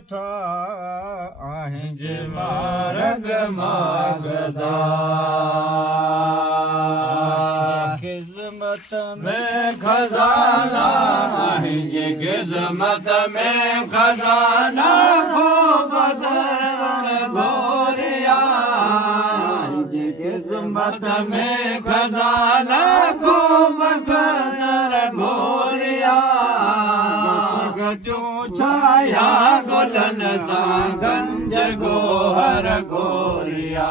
सुठा आहिनि मार्ग मागदा क़िस्मत में खजाना आहिनि क़िस्मत में खजाना खूब गोरिया क़िस्मत में खजाना खूब गोरिया छाया गुलन सां गंज गोहर गोरिया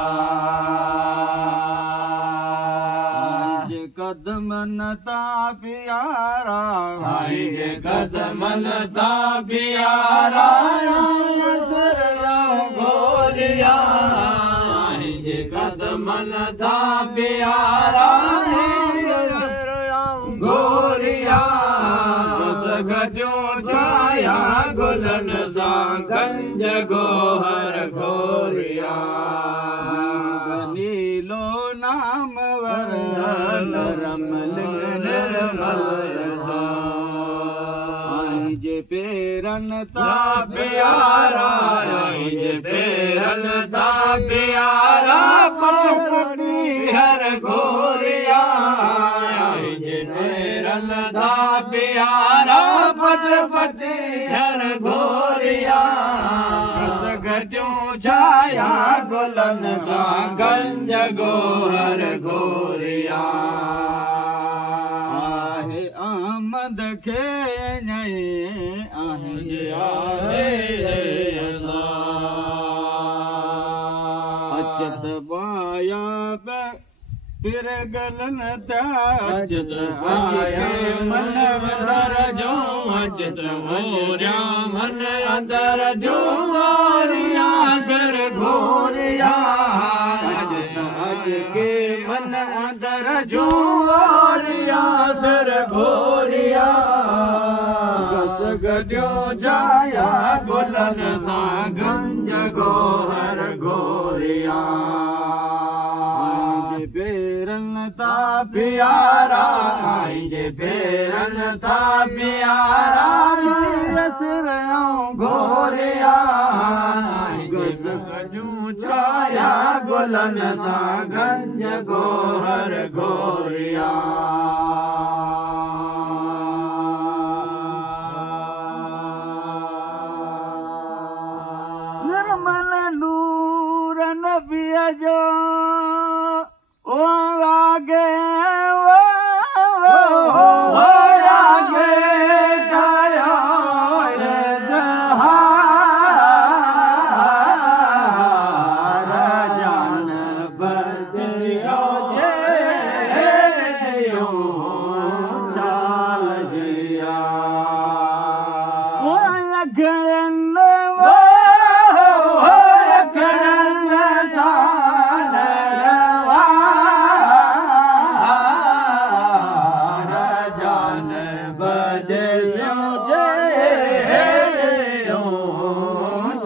कदमन ता प्यारा भाई कदमन ता प्यारा गोरिया कदमन ता प्यारा गोरिया गजो छाया गुलन सां गंज गोहर गोरिया नीलो नाम वर नरमल निर्मल जे पेरन ता प्यारा जे पेरन ता प्यारा पटपटी हर गोरिया जे पेरन ता प्यारा पटपटी हर गोरिया गजो छाया गुलन सां गंज गोहर गोरिया आहे आमद खे अचत बाया फिर गलन अचत आया मन अंदर जो अचत मोरिया मन अंदर जो गोरिया सर गोरिया अज के मन अंदर जो गोरिया सर गोरिया गजो छाया गुलन सां गंज गोहर गोरिया पेरन ता प्यारा जे पेरन ता प्यारा गोरिया गजो छाया गुलन सां गंज गोहर गोरिया निर्मल नूर नबी जो ओ आगे आगे गाया जान बदियो जे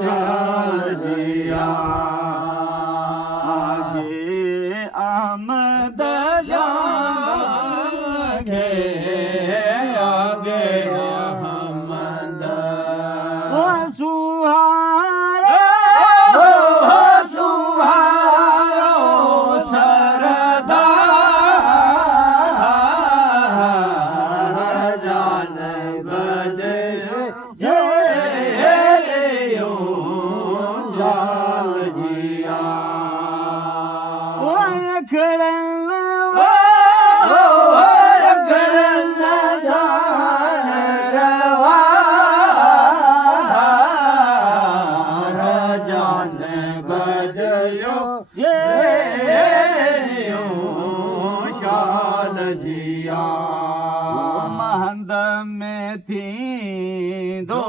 चाल जिया आमद आगे अहमद सुहारो सुहारो सरदार जान बदे जाल जिया जान बजयो शाल जिया महंद में थी दो